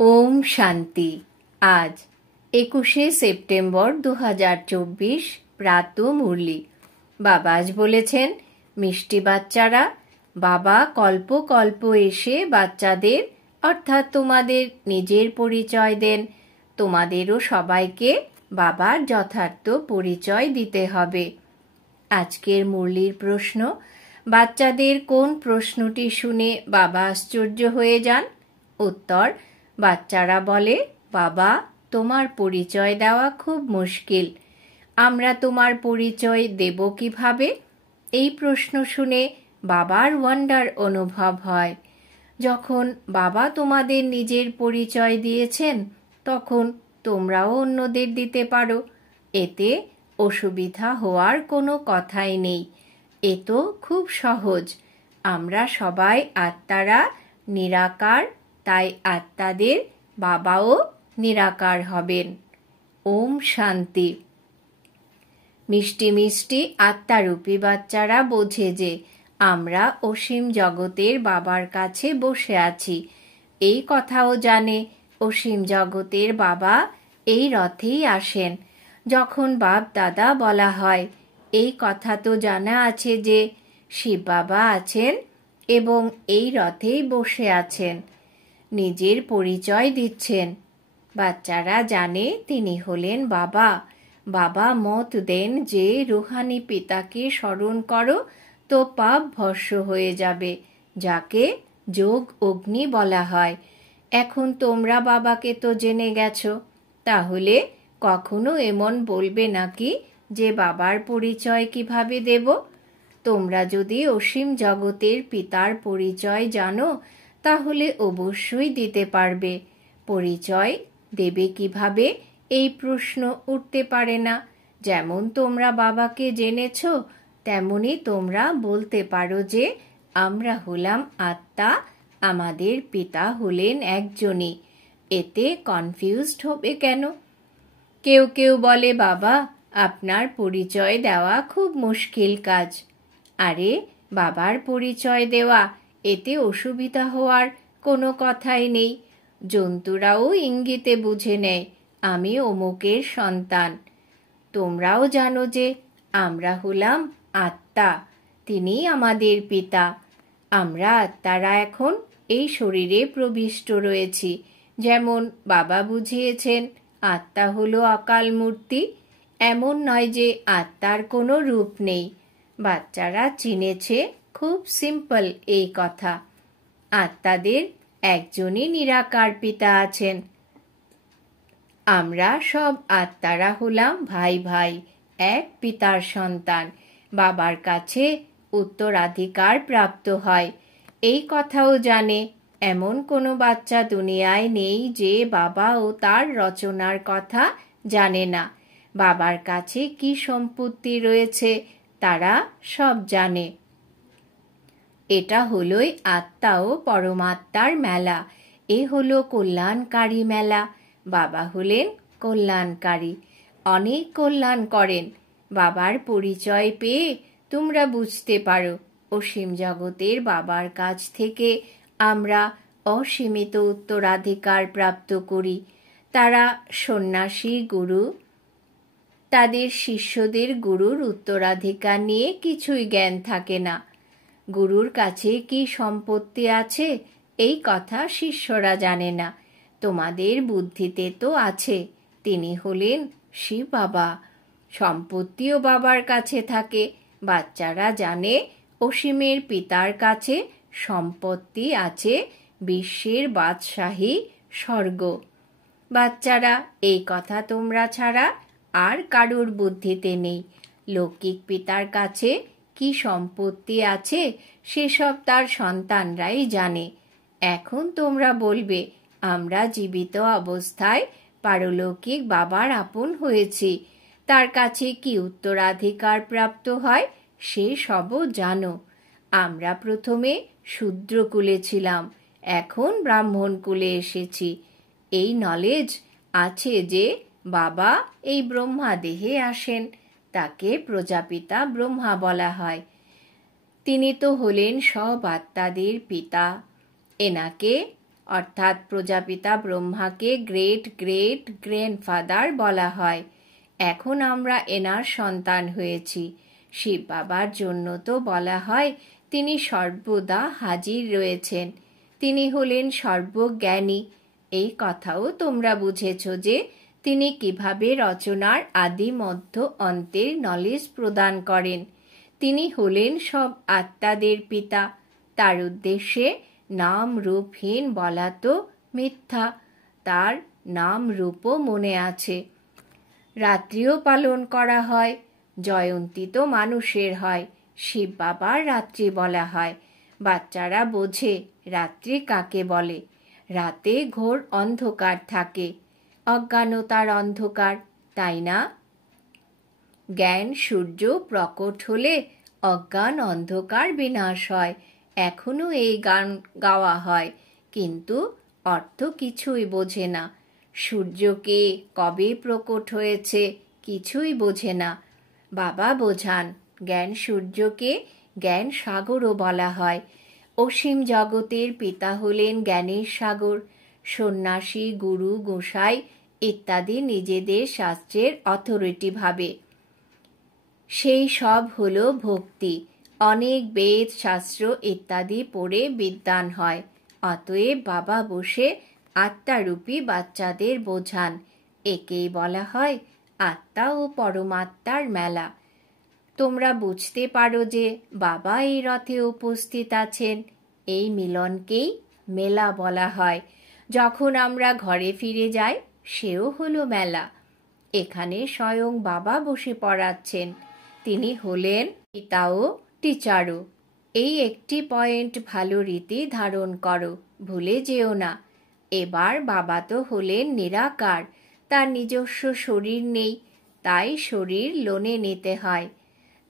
ওম শান্তি। আজ 21শে সেপ্টেম্বর 2024 প্রাত মুরলি। বাবা আজ বলেছেন, মিষ্টি বাচ্চারা, বাবা কল্প কল্প এসে বাচ্চাদের অর্থাৎ তোমাদের নিজের পরিচয় দেন। তোমাদেরও সবাইকে বাবার যথার্থ পরিচয় দিতে হবে। আজকের মুরলির প্রশ্ন, বাচ্চাদের কোন প্রশ্নটি শুনে বাবা আশ্চর্য হয়ে যান? উত্তর, বাচ্চারা বলে, বাবা তোমার পরিচয় দেওয়া খুব মুশকিল, আমরা তোমার পরিচয় দেব কিভাবে? এই প্রশ্ন শুনে বাবার ওয়ান্ডার অনুভব হয়। যখন বাবা তোমাদের নিজের পরিচয় দিয়েছেন, তখন তোমরাও অন্যদের দিতে পারো। এতে অসুবিধা হওয়ার কোনো কথাই নেই। এ তো খুব সহজ। আমরা সবাই আত্মারা নিরাকার, তাই আত্মাদের বাবাও নিরাকার হবেন। ওম শান্তি। মিষ্টি মিষ্টি আত্মারূপী বাচ্চারা বোঝে যে আমরা অসীম জগতের বাবার কাছে বসে আছি। এই কথাও জানে অসীম জগতের বাবা এই রথেই আসেন। যখন বাপ দাদা বলা হয়, এই কথা তো জানা আছে যে শিব বাবা আছেন এবং এই রথেই বসে আছেন। নিজের পরিচয় দিচ্ছেন। বাচ্চারা জানে তিনি হলেন বাবা। বাবা মত দেন যে রুহানি পিতাকে স্মরণ করো তো পাপ ভস্ম হয়ে যাবে, যাকে যোগ অগ্নি বলা হয়। এখন তোমরা বাবাকে তো জেনে গেছো, তাহলে কখনো এমন বলবে নাকি যে বাবার পরিচয় কিভাবে দেব? তোমরা যদি অসীম জগতের পিতার পরিচয় জানো, তাহলে অবশ্যই দিতে পারবে। পরিচয় দেবে কিভাবে, এই প্রশ্ন উঠতে পারে না। যেমন তোমরা বাবাকে জেনেছ, তেমনি তোমরা বলতে পারো যে আমরা হলাম আত্মা, আমাদের পিতা হলেন একজনই। এতে কনফিউজড হবে কেন? কেউ কেউ বলে, বাবা আপনার পরিচয় দেওয়া খুব মুশকিল কাজ। আরে বাবার পরিচয় দেওয়া, এতে অসুবিধা হওয়ার কোনো কথাই নেই। জন্তুরাও ইঙ্গিতে বুঝে নেয় আমি অমুকের সন্তান। তোমরাও জানো যে আমরা হলাম আত্মা, তিনি আমাদের পিতা। আমরা আত্মারা এখন এই শরীরে প্রবিষ্ট রয়েছি। যেমন বাবা বুঝিয়েছেন, আত্মা হলো অকাল মূর্তি। এমন নয় যে আত্মার কোনো রূপ নেই। বাচ্চারা চিনেছে, খুব সিম্পল এই কথা। আত্মাদের একজনই নিরাকার পিতা আছেন। আমরা সব আত্মারা হলাম ভাই ভাই, এক পিতার সন্তান। বাবার কাছে উত্তরাধিকার প্রাপ্ত হয়। এই কথাও জানে এমন কোনো বাচ্চা দুনিয়ায় নেই যে বাবা ও তার রচনার কথা জানে না। বাবার কাছে কি সম্পত্তি রয়েছে তারা সব জানে। এটা হলোই আত্মা ও পরমাত্মার মেলা। এ হলো কল্যাণকারী মেলা। বাবা হলেন কল্যাণকারী, অনেক কল্যাণ করেন। বাবার পরিচয় পেয়ে তোমরা বুঝতে পারো অসীম জগতের বাবার কাছ থেকে আমরা অসীমিত উত্তরাধিকার প্রাপ্ত করি। তারা সন্ন্যাসী গুরু, তাদের শিষ্যদের গুরুর উত্তরাধিকার নিয়ে কিছুই জ্ঞান থাকে না। গুরুর কাছে কি সম্পত্তি আছে এই কথা শিষ্যরা জানে না। তোমাদের বুদ্ধিতে তো আছে, তিনি হলেন শিব বাবা। সম্পত্তিও বাবার কাছে থাকে। বাচ্চারা জানে অসীমের পিতার কাছে সম্পত্তি আছে, বিশ্বের বাদশাহী স্বর্গ। বাচ্চারা, এই কথা তোমরা ছাড়া আর কারুর বুদ্ধিতে নেই। লৌকিক পিতার কাছে কি সম্পত্তি আছে সেসব তার সন্তানরাই জানে। এখন তোমরা বলবে, আমরা জীবিত অবস্থায় পারলৌকিক বাবার আপন হয়েছি, তার কাছে কি উত্তরাধিকার প্রাপ্ত হয় সে সবও জানো। আমরা প্রথমে শূদ্র কুলে ছিলাম, এখন ব্রাহ্মণ কুলে এসেছি। এই নলেজ আছে যে বাবা এই ব্রহ্মা দেহে আসেন, তাকে প্রজাপিতা ব্রহ্মা বলা হয়। তিনি তো হলেন সব আত্মাদের পিতা। এনাকে অর্থাৎ প্রজাপিতা ব্রহ্মাকে গ্রেট গ্রেট গ্র্যান্ডফাদার বলা হয়। এখন আমরা এনার সন্তান হয়েছি। শিব বাবার জন্য তো বলা হয় তিনি সর্বদা হাজির রয়েছেন, তিনি হলেন সর্বজ্ঞানী। এই কথাও তোমরা বুঝেছ যে তিনি কিভাবে রচনার আদি মধ্য অন্তের নলেজ প্রদান করেন। তিনি হলেন সব আত্মাদের পিতা। তার উদ্দেশ্যে নাম রূপহীন বলা তো মিথ্যা, তার নাম রূপও মনে আছে। রাত্রিও পালন করা হয়, জয়ন্তী তো মানুষের হয়, শিব বাবার রাত্রি বলা হয়। বাচ্চারা বোঝে রাত্রি কাকে বলে। রাতে ঘোর অন্ধকার থাকে, অজ্ঞানতার অন্ধকার, তাই না? জ্ঞান সূর্য প্রকট হলে অজ্ঞান অন্ধকার বিনাশ হয়। এখনো এই গান গাওয়া হয়, কিন্তু অর্থ কিছুই বোঝে না। সূর্যকে কবে প্রকট হয়েছে কিছুই বোঝে না। বাবা বোঝান জ্ঞান সূর্যকে জ্ঞান সাগরও বলা হয়। অসীম জগতের পিতা হলেন জ্ঞানের সাগর। সন্ন্যাসী, গুরু, গোসাই ইত্যাদি নিজেদের শাস্ত্রের অথরিটি ভাবে। সেই সব হলো ভক্তি। অনেক বেদ, শাস্ত্র ইত্যাদি পড়ে বিদ্বান হয়। অতএব বাবা বসে আত্মারূপী বাচ্চাদের বোঝান। একেই বলা হয় আত্মা ও পরমাত্মার মেলা। তোমরা বুঝতে পারো যে বাবা এই রথে উপস্থিত আছেন। এই মিলনকেই মেলা বলা হয়। যখন আমরা ঘরে ফিরে যাই সেও হলো মেলা। এখানে স্বয়ং বাবা বসে পড়াচ্ছেন। তিনি হলেন পিতাও টিচারও। এই একটি পয়েন্ট ভালো রীতি ধারণ করো, ভুলে যেও না। এবার বাবা তো হলেন নিরাকার, তার নিজস্ব শরীর নেই, তাই শরীর লোনে নিতে হয়।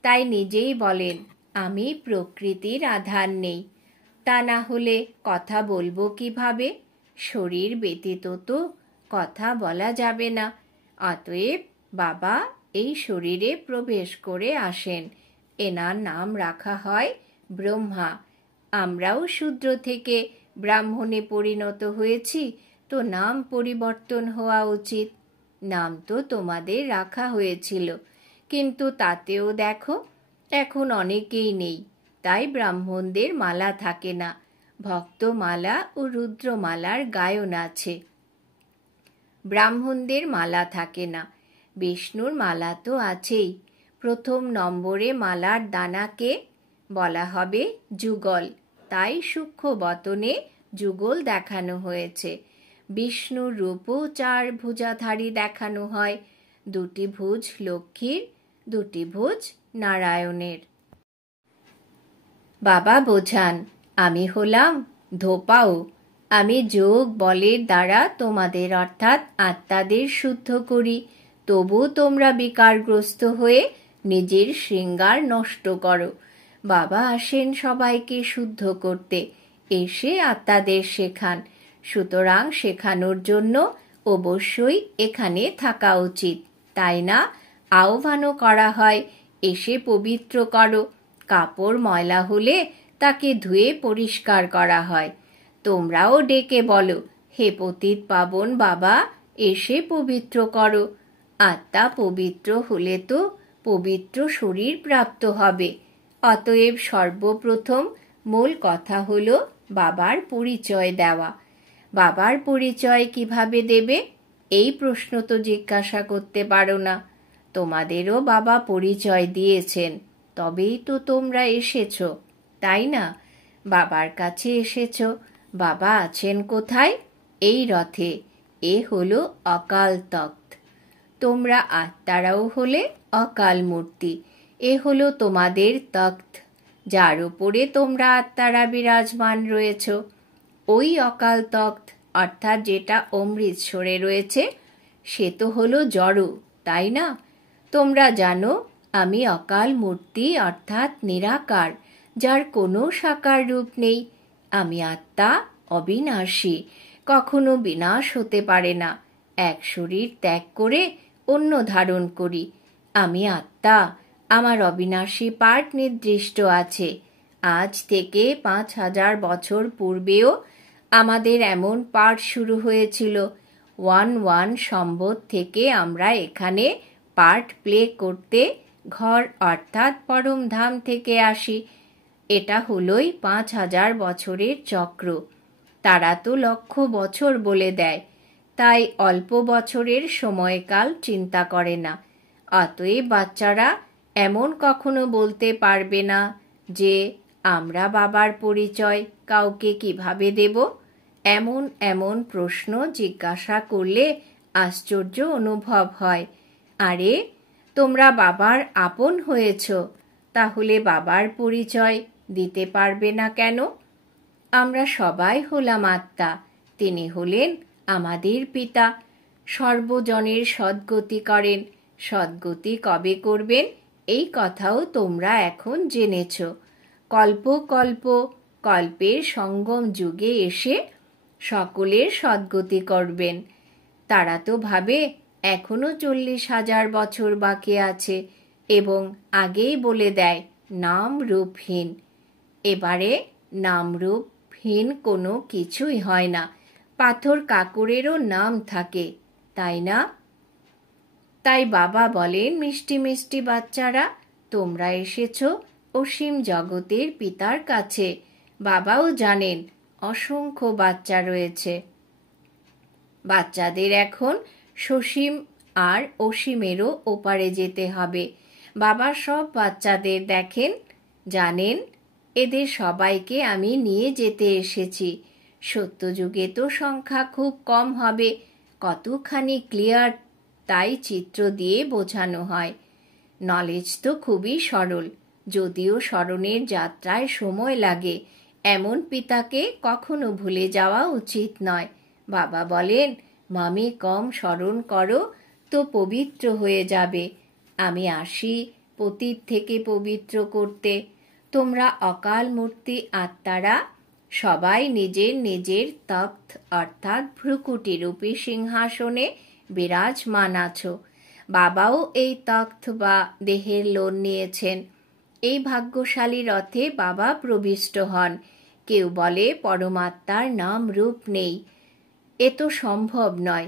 তাই নিজেই বলেন আমি প্রকৃতির আধার নেই। তা না হলে কথা বলবো কিভাবে? শরীর ব্যতীত তো কথা বলা যাবে না। অতএব বাবা এই শরীরে প্রবেশ করে আসেন। এনার নাম রাখা হয় ব্রহ্মা। আমরাও শূদ্র থেকে ব্রাহ্মণে পরিণত হয়েছি, তো নাম পরিবর্তন হওয়া উচিত। নাম তো তোমাদের রাখা হয়েছিল, কিন্তু তাতেও দেখো এখন অনেকেই নেই, তাই ব্রাহ্মণদের মালা থাকে না। ভক্তমালা ও রুদ্রমালার গায়ন আছে, ব্রাহ্মণদের মালা থাকে না। বিষ্ণুর মালা তো আছেই। প্রথম নম্বরে মালার দানাকে বলা হবে যুগল, তাই সূক্ষ্ম বতনে যুগল দেখানো হয়েছে। বিষ্ণুর রূপও 4 ভুজাধারী দেখানো হয়। 2টি ভুজ লক্ষ্মীর, 2টি ভুজ নারায়ণের। বাবা বোঝান আমি হলাম ধোপাও। আমি যোগ বলের দ্বারা তোমাদের অর্থাৎ আত্মাদের শুদ্ধ করি, তবু তোমরা বিকারগ্রস্ত হয়ে নিজের শৃঙ্গার নষ্ট করো। বাবা আসেন সবাইকে শুদ্ধ করতে, এসে আত্মাদের শেখান। সুতরাং শেখানোর জন্য অবশ্যই এখানে থাকা উচিত, তাই না? আহ্বানও করা হয়, এসে পবিত্র করো। কাপড় ময়লা হলে তাকে ধুয়ে পরিষ্কার করা হয়। তোমরাও ডেকে বলো, হে পতিত পাবন বাবা, এসে পবিত্র করো। আত্মা পবিত্র হলে তো পবিত্র শরীর প্রাপ্ত হবে। অতএব সর্বপ্রথম মূল কথা হলো বাবার পরিচয় দেওয়া। বাবার পরিচয় কিভাবে দেবে? এই প্রশ্ন তো জিজ্ঞাসা করতে পারো না। তোমাদেরও বাবা পরিচয় দিয়েছেন, তবেই তো তোমরা এসেছো, তাই না? বাবার কাছে এসেছো। বাবা আছেন কোথায়? এই রথে। এ হলো অকাল তখ্ত। তোমরা আত্মারাও হলে অকাল মূর্তি। এ হলো তোমাদের তখ্ত, যার উপরে তোমরা আত্মারা বিরাজমান রয়েছ। ওই অকাল তখ্ত অর্থাৎ যেটা অমৃতসরে রয়েছে সে তো হলো জড়, তাই না? তোমরা জানো আমি অকাল মূর্তি অর্থাৎ নিরাকার, যার কোনো সাকার রূপ নেই। আমি আত্মা, অবিনাশী, কখনো বিনাশ হতে পারে না। এক শরীর ত্যাগ করে অন্য ধারণ করি। আমি আত্মা, আমার অবিনাশী পাঠ নির্দিষ্ট আছে। আজ থেকে 5000 বছর পূর্বেও আমাদের এমন পাঠ শুরু হয়েছিল 1 সম্বত থেকে আমরা এখানে পাঠ প্লে করতে ঘর অর্থাৎ পরমধাম থেকে আসি। এটা হলোই 5000 বছরের চক্র। তারা তো লক্ষ বছর বলে দেয়, তাই অল্প বছরের সময়কাল চিন্তা করে না। অতএব বাচ্চারা এমন কখনো বলতে পারবে না যে আমরা বাবার পরিচয় কাউকে কিভাবে দেব। এমন এমন প্রশ্ন জিজ্ঞাসা করলে আশ্চর্য অনুভব হয়। আরে, তোমরা বাবার আপন হয়েছ, তাহলে বাবার পরিচয় দিতে পারবে না কেন? আমরা সবাই হলাম আত্মা, তিনি হলেন আমাদের পিতা। সর্বজনের সদ্গতি করেন। সদ্গতি কবে করবেন এই কথাও তোমরা এখন জেনেছ। কল্প কল্প কল্পের সঙ্গম যুগে এসে সকলের সদ্গতি করবেন। তারা তো ভাবে এখনো 40,000 বছর বাকি আছে এবং আগেই বলে দেয় নাম রূপহীন। এবারে নাম রূপহীন কোনো কিছুই হয় না। পাথর কাকরেরও নাম থাকে, তাই না? তাই বাবা বলেন, মিষ্টি মিষ্টি বাচ্চারা, তোমরা এসেছ অসীম জগতের পিতার কাছে। বাবাও জানেন অসংখ্য বাচ্চা রয়েছে। বাচ্চাদের এখন সসীম আর অসীমেরও ওপারে যেতে হবে। বাবা সব বাচ্চাদের দেখেন, জানেন এদের সবাইকে আমি নিয়ে যেতে এসেছি। সত্যযুগে তো সংখ্যা খুব কম হবে, কতখানি ক্লিয়ার তাই চিত্র দিয়ে বোঝানো হয়। নলেজ তো খুবই সরল, যদিও স্মরণের যাত্রায় সময় লাগে। এমন পিতাকে কখনো ভুলে যাওয়া উচিত নয়। বাবা বলেন, মামি কম স্মরণ করো তো পবিত্র হয়ে যাবে। আমি আসি পতিত থেকে পবিত্র করতে। তোমরা অকাল মূর্তি আত্মারা সবাই নিজের নিজের তখ্ত অর্থাৎ ভ্রুকুটি রূপী সিংহাসনে বিরাজমান আছো। বাবাও এই তখ্ত বা দেহের লোন নিয়েছেন। এই ভাগ্যশালী রথে বাবা প্রবিষ্ট হন। কেউ বলে পরমাত্মার নাম রূপ নেই, এ তো সম্ভব নয়।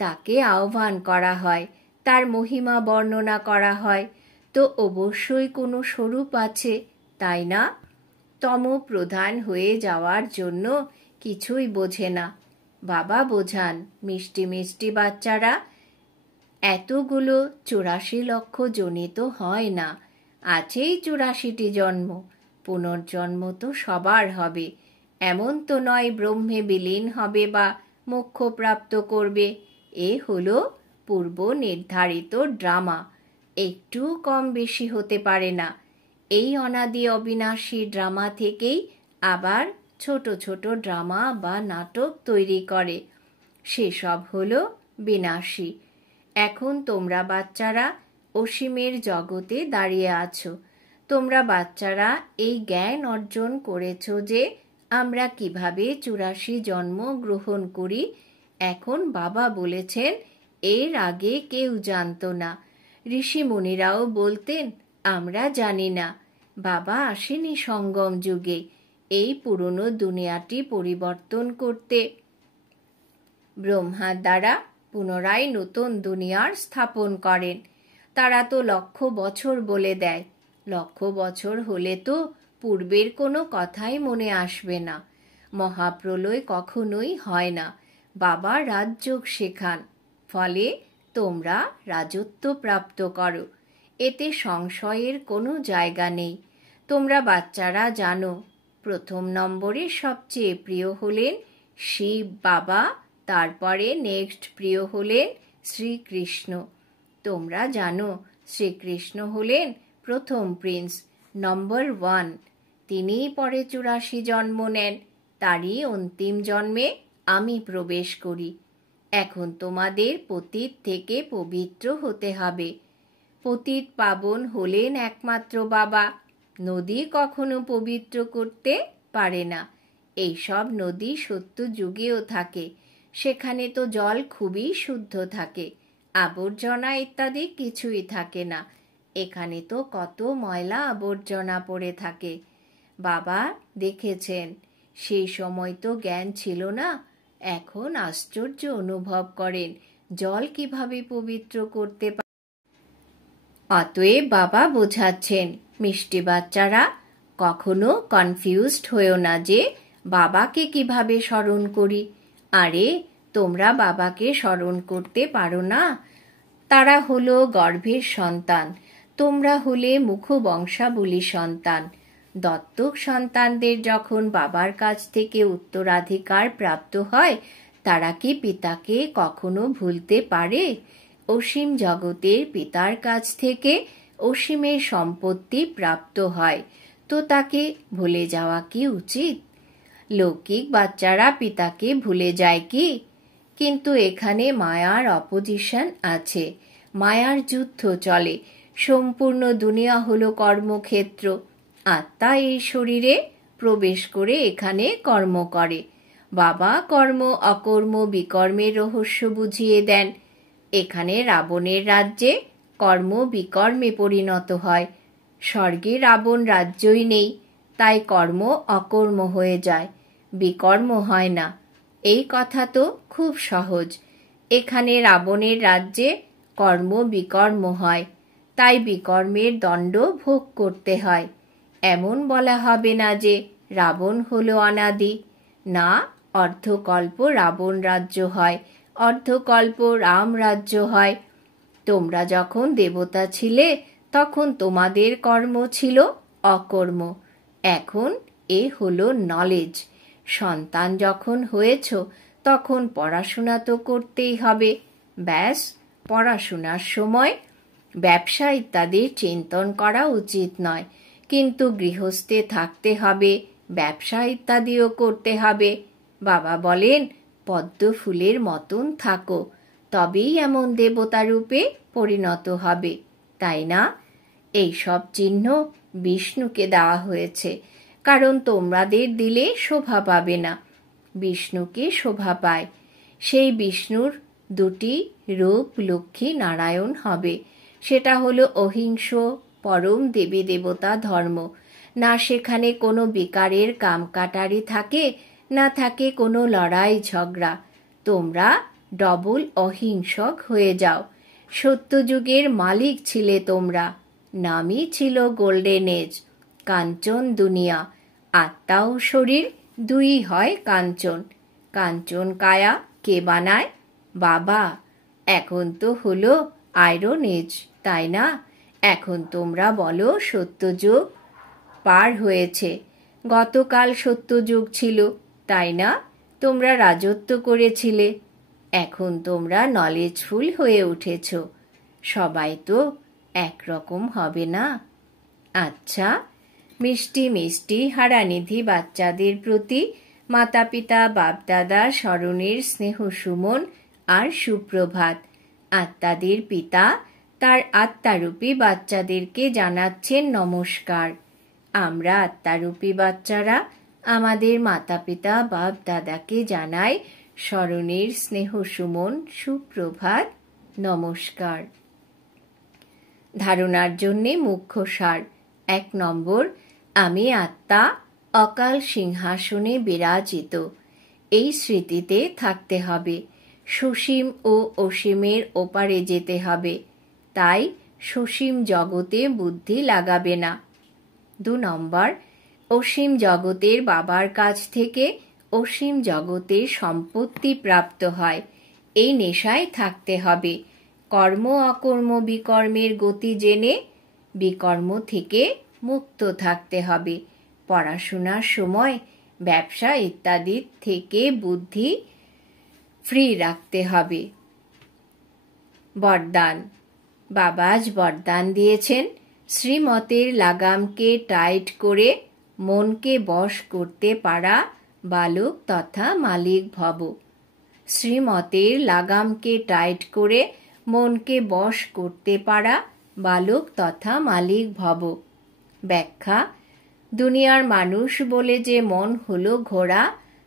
তাকে আহ্বান করা হয়, তার মহিমা বর্ণনা করা হয়, তো অবশ্যই কোনো স্বরূপ আছে, তাই না? তম প্রধান হয়ে যাওয়ার জন্য কিছুই বোঝে না। বাবা বোঝান, মিষ্টি মিষ্টি বাচ্চারা, এতগুলো 84 লক্ষ জনিত হয় না। আছেই 84টি জন্ম। পুনর্জন্ম তো সবার হবে। এমন তো নয় ব্রহ্মে বিলীন হবে বা মোক্ষ প্রাপ্ত করবে। এ হলো পূর্ব নির্ধারিত ড্রামা, একটু কম বেশি হতে পারে না। এই অনাদি অবিনাশী ড্রামা থেকেই আবার ছোট ছোট ড্রামা বা নাটক তৈরি করে, সেসব হলো বিনাশী। এখন তোমরা বাচ্চারা অসীমের জগতে দাঁড়িয়ে আছো। তোমরা বাচ্চারা এই জ্ঞান অর্জন করেছ যে আমরা কিভাবে 84 জন্ম গ্রহণ করি। এখন বাবা বলেছেন, এর আগে কেউ জানত না। ঋষি মুনিরাও বলতেন আমরা জানি না। বাবা আসেনি সঙ্গম যুগে এই পুরনো দুনিয়াটি পরিবর্তন করতে। ব্রহ্মার দ্বারা পুনরায় নতুন দুনিয়ার স্থাপন করেন। তারা তো লক্ষ বছর বলে দেয়। লক্ষ বছর হলে তো পূর্বের কোনো কথাই মনে আসবে না। মহাপ্রলয় কখনোই হয় না। বাবা রাজযোগ শেখান, ফলে তোমরা রাজত্ব প্রাপ্ত করো। এতে সংশয়ের কোনো জায়গা নেই। তোমরা বাচ্চারা জানো, প্রথম নম্বরে সবচেয়ে প্রিয় হলেন শিব বাবা, তারপরে নেক্সট প্রিয় হলেন শ্রীকৃষ্ণ। তোমরা জানো শ্রীকৃষ্ণ হলেন প্রথম প্রিন্স, নম্বর 1। তিনিই পরে 84 জন্ম নেন। তারই অন্তিম জন্মে আমি প্রবেশ করি। এখন তোমাদের পতিত থেকে পবিত্র হতে হবে। পতিত পাবন হলেন একমাত্র বাবা। নদী কখনো পবিত্র করতে পারে না। এইসব নদী সত্য যুগেও থাকে, সেখানে তো জল খুবই শুদ্ধ থাকে, আবর্জনা ইত্যাদি কিছুই থাকে না। এখানে তো কত ময়লা আবর্জনা পড়ে থাকে। বাবা দেখেছেন সেই সময় তো জ্ঞান ছিল না, এখন আশ্চর্য অনুভব করেন জল কিভাবে পবিত্র করতে পারে। অতএব বাবা বোঝাচ্ছেন, মিষ্টি বাচ্চারা, কখনো কনফিউজড হয়েও না যে বাবাকে কিভাবে স্মরণ করি। আরে, তোমরা বাবাকে স্মরণ করতে পারো না? তারা হলো গর্ভের সন্তান, তোমরা হলে মুখবংশাবলী সন্তান। দত্তক সন্তানদের যখন বাবার কাছ থেকে উত্তরাধিকার প্রাপ্ত হয়, তারা কি পিতাকে কখনো ভুলতে পারে? অসীম জগতের পিতার কাছ থেকে অসীমের সম্পত্তি প্রাপ্ত হয়, তো তাকে ভুলে যাওয়া কি উচিত? লৌকিক বাচ্চারা পিতাকে ভুলে যায় কি? কিন্তু এখানে মায়ার অপোজিশন আছে, মায়ার যুদ্ধ চলে। সম্পূর্ণ দুনিয়া হলো কর্মক্ষেত্র। আত্মা এই শরীরে প্রবেশ করে এখানে কর্ম করে। বাবা কর্ম অকর্ম বিকর্মের রহস্য বুঝিয়ে দেন। এখানে রাবণের রাজ্যে কর্ম বিকর্মে পরিণত হয়। স্বর্গে রাবণ রাজ্যই নেই, তাই কর্ম অকর্ম হয়ে যায়, বিকর্ম হয় না। এই কথা তো খুব সহজ। এখানে রাবণের রাজ্যে কর্ম বিকর্ম হয়, তাই বিকর্মের দণ্ড ভোগ করতে হয়। এমন বলা হবে না যে রাবণ হলো অনাদি। না, অর্ধকল্প রাবণ রাজ্য হয়, অর্ধকল্প রাম রাজ্য হয়। তোমরা যখন দেবতা ছিলে তখন তোমাদের কর্ম ছিল অকর্ম। এখন এ হলো নলেজ। সন্তান যখন হয়েছ তখন পড়াশোনা তো করতেই হবে। ব্যাস, পড়াশোনার সময় ব্যবসা ইত্যাদির চিন্তন করা উচিত নয়, কিন্তু গৃহস্থে থাকতে হবে, ব্যবসা ইত্যাদিও করতে হবে। বাবা বলেন, পদ্ম ফুলের মতন থাকো, তবেই এমন দেবতা রূপে পরিণত হবে, তাই না? এই সব চিহ্ন বিষ্ণুকে দেওয়া হয়েছে, কারণ তোমাদের দিলে শোভা পাবে না, বিষ্ণুকে শোভা পায়। সেই বিষ্ণুর দুটি রূপ লক্ষ্মী নারায়ণ হবে। সেটা হলো অহিংস পরম দেবী দেবতা ধর্ম। না সেখানে কোনো বিকারের কামকাটারি থাকে, না থাকে কোনো লড়াই ঝগড়া। তোমরা ডবল অহিংসক হয়ে যাও। সত্যযুগের মালিক ছিলে তোমরা, নামই ছিল গোল্ডেন এজ, কাঞ্চন দুনিয়া। আত্মা ও শরীর দুই হয় কাঞ্চন। কাঞ্চন কায়া কে বানায়? বাবা। এখন তো হলো আয়রন এজ, তাই না? এখন তোমরা বলো সত্যযুগ পার হয়েছে। গতকাল সত্যযুগ ছিল, তাই না? তোমরা রাজত্ব করেছিলে। এখন তোমরা নলেজফুল হয়ে উঠেছ। সবাই তো একরকম হবে না। আচ্ছা, মিষ্টি মিষ্টি হারানিধি বাচ্চাদের প্রতি মাতা পিতা বাপদাদা স্মরণের স্নেহ সুমন আর সুপ্রভাত। আত্মাদের পিতা তার আত্মারূপী বাচ্চাদেরকে জানাচ্ছেন নমস্কার। আমরা আত্মারূপী বাচ্চারা আমাদের মাতা পিতা বাপ দাদাকে জানাই স্মরণের স্নেহ সুমন সুপ্রভাত নমস্কার। ধারণার জন্যে মুখ্য সার। 1 নম্বর, আমি আত্মা অকাল সিংহাসনে বিরাজিত। এই স্মৃতিতে থাকতে হবে। সসীম ও অসীমের ওপারে যেতে হবে, তাই সসীম জগতে বুদ্ধি লাগাবে না। 2 নম্বর, অসীম জগতের বাবার কাছ থেকে অসীম জগতের সম্পত্তি প্রাপ্ত হয়, এই নেশায় থাকতে হবে। কর্ম অকর্ম বিকর্মের গতি জেনে বিকর্ম থেকে মুক্ত থাকতে হবে। পড়াশোনার সময় ব্যবসা ইত্যাদি থেকে বুদ্ধি ফ্রি রাখতে হবে। বরদান। বাবা আজ বরদান দিয়েছেন, শ্রীমতের লাগামকে টাইট করে মনকে বশ করতে পারা বালক তথা মালিক ভব। শ্রীমতের লাগামকে টাইট করে মনকে বশ করতে পারা বালক তথা মালিক ভব। ব্যাখ্যা। দুনিয়ার মানুষ বলে যে মন হলো ঘোড়া,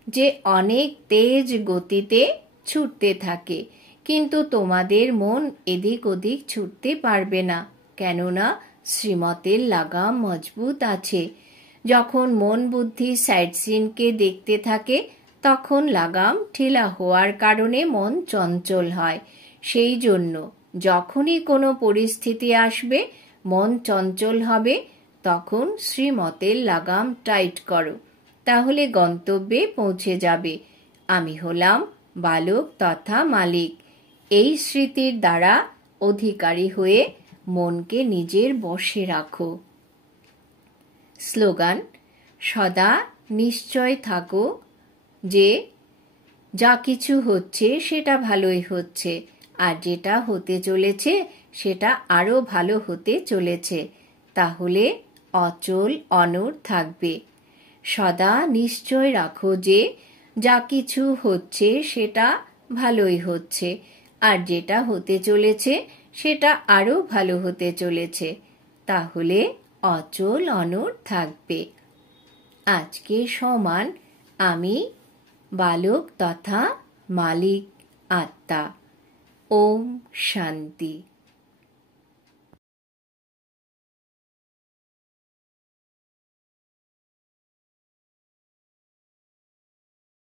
যে অনেক তেজ গতিতে ছুটতে থাকে, কিন্তু তোমাদের মন এদিক ওদিক ছুটতে পারবে না, কেননা শ্রীমতের লাগাম মজবুত আছে। যখন মন বুদ্ধি সাইট সিনকে দেখতে থাকে তখন লাগাম ঢিলা হওয়ার কারণে মন চঞ্চল হয়। সেই জন্য যখনই কোনো পরিস্থিতি আসবে মন চঞ্চল হবে তখন শ্রীমতের লাগাম টাইট করো, তাহলে গন্তব্যে পৌঁছে যাবে। আমি হলাম বালক তথা মালিক। এই স্মৃতির দ্বারা অধিকারী হয়ে মনকে নিজের বশে রাখো। স্লোগান: সদা নিশ্চয় থাকো যে যা কিছু হচ্ছে সেটা ভালোই হচ্ছে, আর যেটা হতে চলেছে সেটা আরো ভালো হতে চলেছে, তাহলে অচল অনড় থাকবে। সদা নিশ্চয় রাখো যে যা কিছু হচ্ছে সেটা ভালোই হচ্ছে, আর যেটা হতে চলেছে সেটা আরো ভালো হতে চলেছে, তাহলে অচল অনড় থাকবে। আজকে সমান আমি বালক তথা মালিক আত্মা। ওম শান্তি।